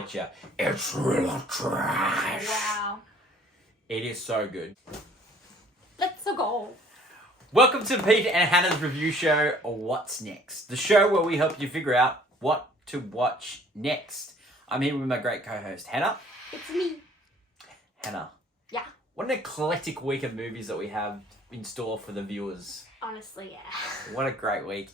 betcha. It's really trash. Wow. It is so good. Let's go. Welcome to Peter and Hannah's review show, What's Next? The show where we help you figure out what to watch next. I'm here with my great co-host, Hannah. It's me. Hannah. Yeah. What an eclectic week of movies that we have in store for the viewers. Honestly, yeah. What a great week.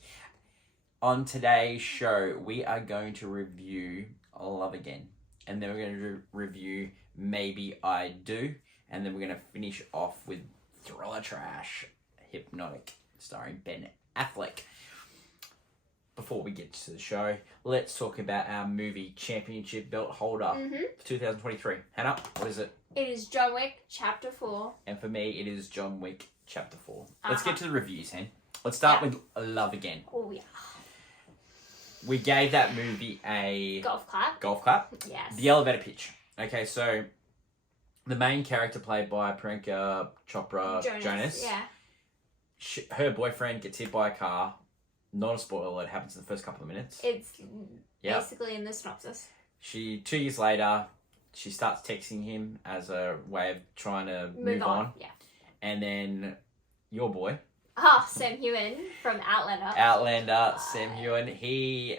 On today's show, we are going to review Love Again. And then we're going to review Maybe I Do. And then we're going to finish off with Thriller Trash, Hypnotic, starring Ben Affleck. Before we get to the show, let's talk about our movie championship belt holder for 2023. Hannah, what is it? It is John Wick Chapter 4. And for me, it is John Wick Chapter 4. Let's get to the reviews, Hen. Let's start with Love Again. Oh, yeah. We gave that movie a Golf clap. Yes. The elevator pitch. Okay, so the main character played by Priyanka Chopra Jonas. Yeah. Her boyfriend gets hit by a car. Not a spoiler, it happens in the first couple of minutes. It's basically in the synopsis. 2 years later, she starts texting him as a way of trying to move on. Yeah. And then your boy, Sam Heughan from Outlander, Sam Heughan, he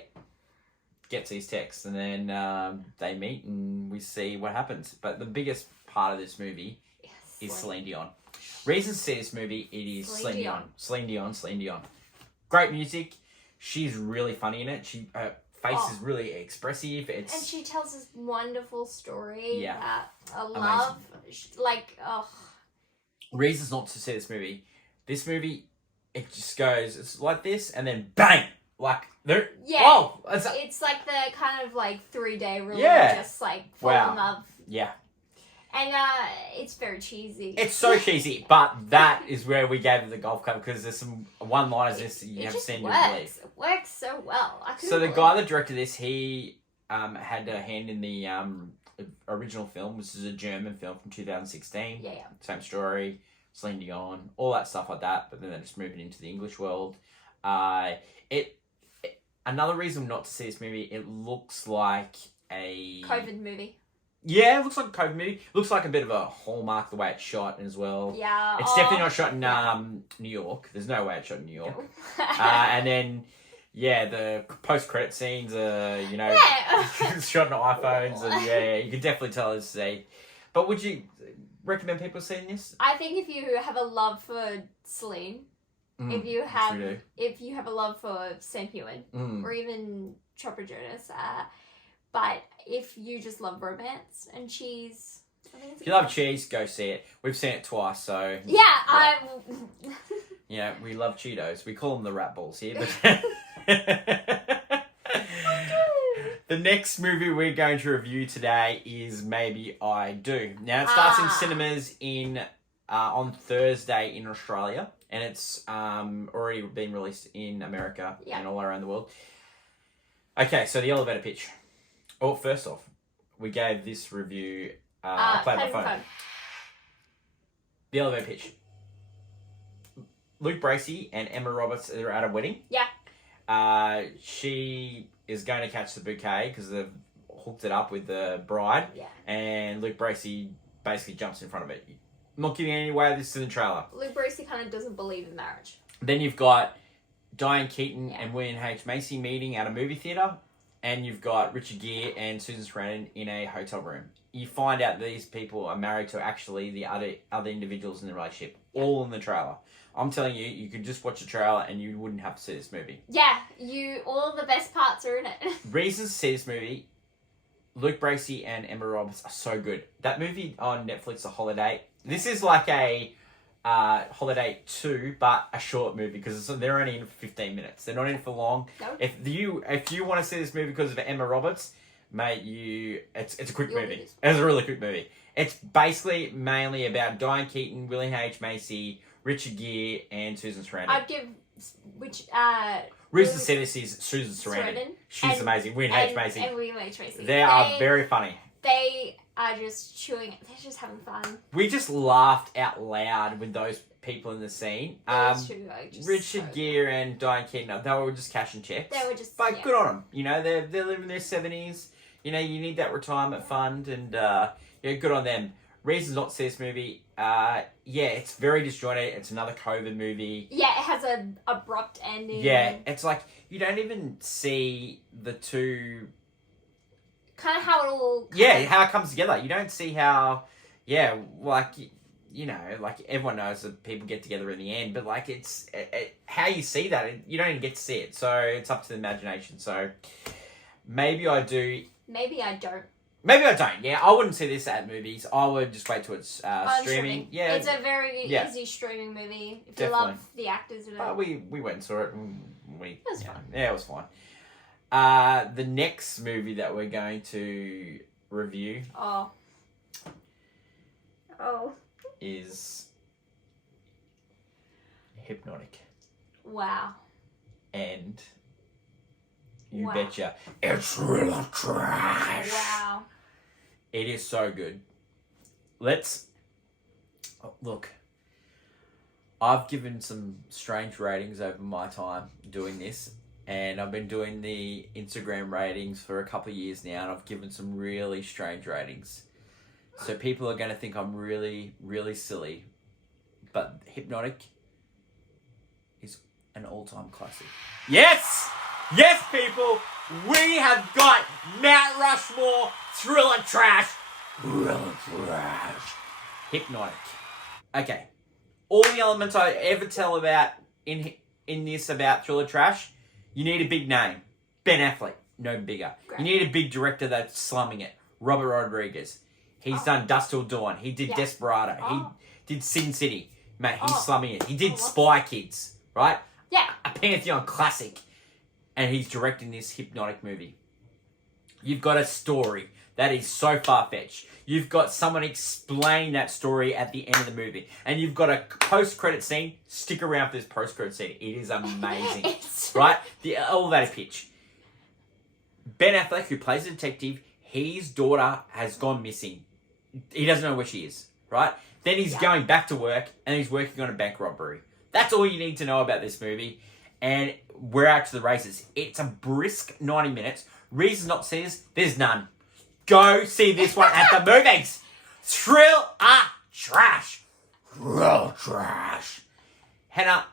gets these texts and then they meet and we see what happens. But the biggest part of this movie is Celine Dion. Reasons to see this movie, it is Celine Dion. Great music. She's really funny in it. Her face is really expressive. And she tells this wonderful story. Yeah. That I love. Reasons not to see this movie. This movie, it just goes, it's like this, and then bang! Like, there. Yeah. Oh! It's like the kind of like 3-day rule. Yeah. Just like fall in love. Yeah. And it's very cheesy. It's so cheesy, but that is where we gave it the golf club because there's some one-liners you haven't seen. It works so well. So the guy that directed this, he had a hand in the original film, which is a German film from 2016. Yeah. Same story, Celine Dion, all that stuff like that. But then they just moved it into the English world. Another reason not to see this movie, it looks like a COVID movie. Yeah, it looks like a COVID movie. Looks like a bit of a Hallmark the way it's shot as well. Yeah. It's definitely not shot in New York. There's no way it's shot in New York. And then, the post-credit scenes are, shot on iPhones. And you can definitely tell it's a... But would you recommend people seeing this? I think if you have a love for Celine, if you have a love for Sam Heughan, or even Chopra Jonas, but if you just love romance and cheese... If you love cheese, go see it. We've seen it twice, so... Yeah, we love Cheetos. We call them the rat balls here, but... The next movie we're going to review today is Maybe I Do. Now, it starts in cinemas on Thursday in Australia, and it's already been released in America and all around the world. Okay, so the elevator pitch. Oh, first off, we gave this review... I played my phone. The elevator pitch. Luke Bracey and Emma Roberts are at a wedding. Yeah. She is going to catch the bouquet because they've hooked it up with the bride. Yeah. And Luke Bracey basically jumps in front of it. I'm not giving any away. This is in the trailer. Luke Bracey kind of doesn't believe in marriage. Then you've got Diane Keaton and William H. Macy meeting at a movie theatre. And you've got Richard Gere and Susan Sarandon in a hotel room. You find out these people are married to actually the other individuals in the relationship. All in the trailer. I'm telling you, you could just watch the trailer and you wouldn't have to see this movie. Yeah, all the best parts are in it. Reasons to see this movie, Luke Bracey and Emma Roberts are so good. That movie on Netflix, The Holiday, this is like a Holiday 2, but a short movie because they're only in for 15 minutes. They're not in for long. No. If you want to see this movie because of Emma Roberts, mate, it's a quick movie. It's a really quick movie. It's basically mainly about Diane Keaton, William H. Macy, Richard Gere, and Susan Sarandon. I'd give Reason to see this is Susan Sarandon. She's amazing. William H. Macy. And William H. Macy. They are very funny. They are just chewing. They're just having fun. We just laughed out loud with those people in the scene. Richard Gere and Diane Keaton, they were just cashing checks. They were just... But good on them. You know, they're living their 70s. You know, you need that retirement fund, and good on them. Reasons not to see this movie. It's very disjointed. It's another COVID movie. Yeah, it has an abrupt ending. Yeah, it's like you don't even see the two. Kind of how it all. How it comes together. You don't see how. Yeah, like like everyone knows that people get together in the end, but like it's how you see that. You don't even get to see it, so it's up to the imagination. So maybe I do. Maybe I don't. Maybe I don't. Yeah, I wouldn't see this at movies. I would just wait till it's streaming. Yeah, it's a very easy streaming movie. If definitely. you love the actors in it. But we went and saw it. And it was fun. Yeah, it was fine. The next movie that we're going to review. Oh. Is Hypnotic. Wow. And you betcha, it's real trash. Wow. It is so good. Look. I've given some strange ratings over my time doing this, and I've been doing the Instagram ratings for a couple of years now, and I've given some really strange ratings. So people are going to think I'm really, really silly. But Hypnotic is an all-time classic. Yes! Yes, people! We have got Mount Rushmore thriller trash. Thriller trash. Hypnotic. Okay. All the elements I ever tell about in this about thriller trash, you need a big name. Ben Affleck. No bigger. Great. You need a big director that's slumming it. Robert Rodriguez. He's done Dusk Till Dawn. He did Desperado. He did Sin City. Mate, he's slumming it. He did Spy Kids, right? Yeah. A Pantheon classic. And he's directing this Hypnotic movie. You've got a story that is so far-fetched. You've got someone explain that story at the end of the movie. And you've got a post-credit scene. Stick around for this post-credit scene. It is amazing. Right? The elevator pitch. Ben Affleck, who plays a detective, his daughter has gone missing. He doesn't know where she is, right? Then he's going back to work, and he's working on a bank robbery. That's all you need to know about this movie. And we're out to the races. It's a brisk 90 minutes. Reasons not to see this, there's none. Go see this one at the movies. Thrill trash. Thrill trash. Hannah,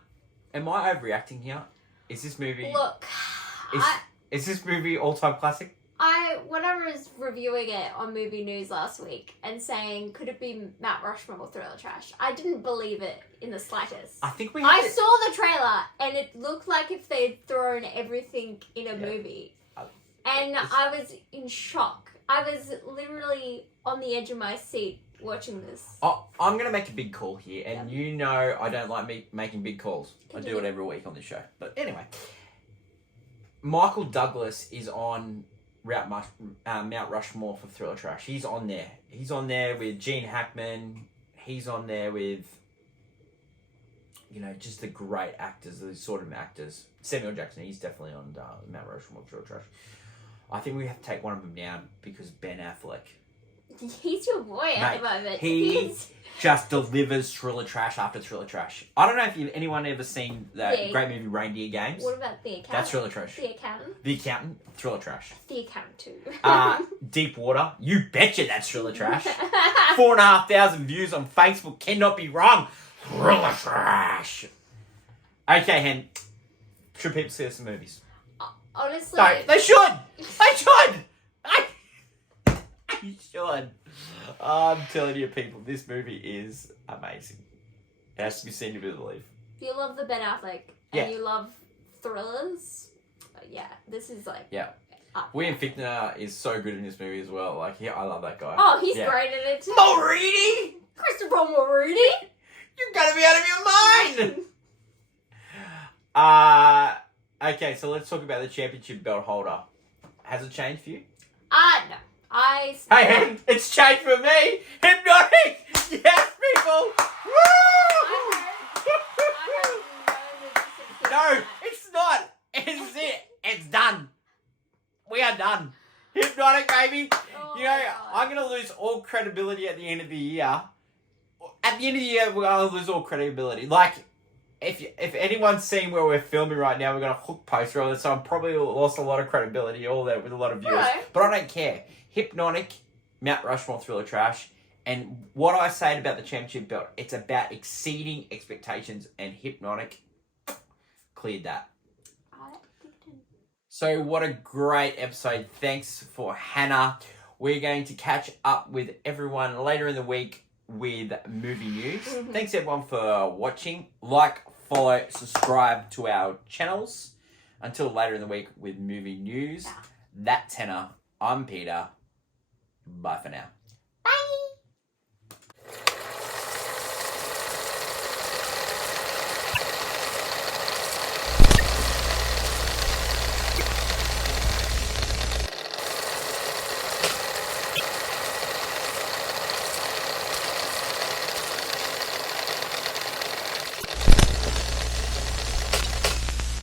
am I overreacting here? Is this movie... Look, is this movie all-time classic? When I was reviewing it on Movie News last week and saying, could it be Mount Rushmore thriller trash? I didn't believe it in the slightest. I think we I saw the trailer and it looked like if they'd thrown everything in a movie. And I was in shock. I was literally on the edge of my seat watching this. I'm going to make a big call here. And you know I don't like making big calls. I do it every week on this show. But anyway. Michael Douglas is on... Mount Rushmore for thriller trash. He's on there. He's on there with Gene Hackman. He's on there with, just the great actors, the sort of actors. Samuel Jackson, he's definitely on Mount Rushmore thriller trash. I think we have to take one of them down because Ben Affleck. He's your boy at the moment. He just delivers thriller trash after thriller trash. I don't know if anyone ever seen that great movie Reindeer Games. What about The Accountant? That's thriller trash. The Accountant? The Accountant, thriller trash. The Accountant too. Deep Water, you betcha that's thriller trash. 4,500 views on Facebook cannot be wrong. Thriller trash. Okay, Hen. Should people see some movies? Honestly... No, they should! They should! You should. I'm telling you, people, this movie is amazing. It has to be seen to be believed. If you love the Ben Affleck and you love thrillers, this is like... Yeah. William Fichtner is so good in this movie as well. Like, I love that guy. Oh, he's great in it too. Mulready! Christopher Mulready! You're gonna be out of your mind! Okay, so let's talk about the championship belt holder. Has it changed for you? No. Hey, it's changed for me! Hypnotic! Yes, people! Woo! No, it's not! It's it! It's done! We are done! Hypnotic, baby! I'm going to lose all credibility at the end of the year. At the end of the year, we're going to lose all credibility. Like, if anyone's seen where we're filming right now, we've got a hook poster on it, so I'm probably lost a lot of credibility, all that with a lot of viewers. No. But I don't care. Hypnotic, Mount Rushmore Thriller Trash, and what I say about the championship belt, it's about exceeding expectations, and Hypnotic cleared that. So what a great episode. Thanks for Hannah. We're going to catch up with everyone later in the week with movie news. Mm-hmm. Thanks everyone for watching. Like, follow, subscribe to our channels. Until later in the week with movie news. That's Hannah. I'm Peter. Bye for now.